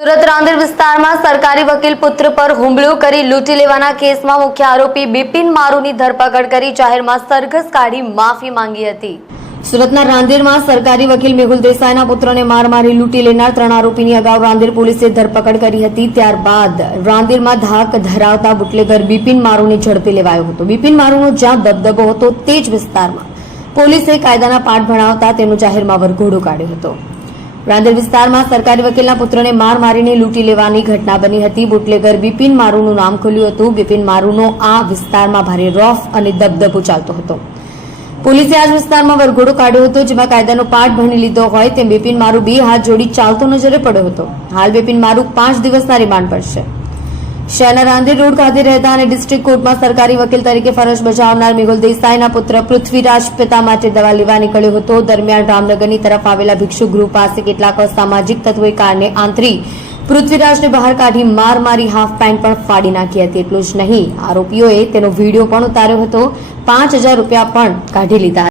સુરત રાંદેર વિસ્તારમાં સરકારી વકીલ પુત્ર પર હુમલો કરી લૂંટી લેવાના કેસમાં મુખ્ય આરોપી બિપિન મારુની ધરપકડ કરી જાહેરમાં સરઘસ કાઢી માફી માંગી હતી। સુરતના રાંદેરમાં સરકારી વકીલ મેહુલ દેસાઈના પુત્રને માર મારી લૂંટી લેનાર 3 આરોપીની અગાઉ રાંદેર પોલીસે ધરપકડ કરી હતી। ત્યારબાદ રાંદેરમાં ધાક ધરાવતા બુટલેગર બિપિન મારુને ઝડપી લેવાયો હતો। બિપિન મારુનો જ્યાં દબદબો હતો તે જ વિસ્તારમાં પોલીસે કાયદાના પાઠ ભણાવતા તેનો જાહેરમાં વરઘોડો કાઢ્યો હતો। રાંદેર વિસ્તારમાં સરકારી વકીલના પુત્રને માર મારીને લૂંટી લેવાની ઘટના બની હતી। બુટલેગર બિપિન મારુનું નામ ખુલ્યું હતું। બિપિન મારુનો આ વિસ્તારમાં ભારે રોફ અને દબદબો ચાલતો હતો। પોલીસે આ વિસ્તારમાં વરઘોડો કાઢ્યો હતો, જેમાં કાયદાનો પાઠ ભણી લીધો હોય તેમ બિપિન મારુ 2 હાથ જોડી ચાલતો નજરે પડ્યો હતો। હાલ બિપિન મારુ 5 દિવસના રિમાન્ડ પર છે। શહેરના રાંદેર રોડ ખાતે રહેતા અને ડિસ્ટ્રિક્ટ કોર્ટમાં સરકારી વકીલ તરીકે ફરજ બજાવનાર મેહુલ દેસાઈના પુત્ર પૃથ્વીરાજ પિતા માટે દવા લેવા નીકળ્યો હતો। દરમિયાન રામનગરની તરફ આવેલા ભિક્ષુ ગૃહ પાસે કેટલાક અસામાજિક તત્વોએ કારને આંતરી પૃથ્વીરાજને બહાર કાઢી માર મારી હાફ પેન્ટ પણ ફાડી નાખી હતી। એટલું જ નહીં, આરોપીઓએ તેનો વિડીયો પણ ઉતાર્યો હતો। 5000 રૂપિયા પણ કાઢી લીધા।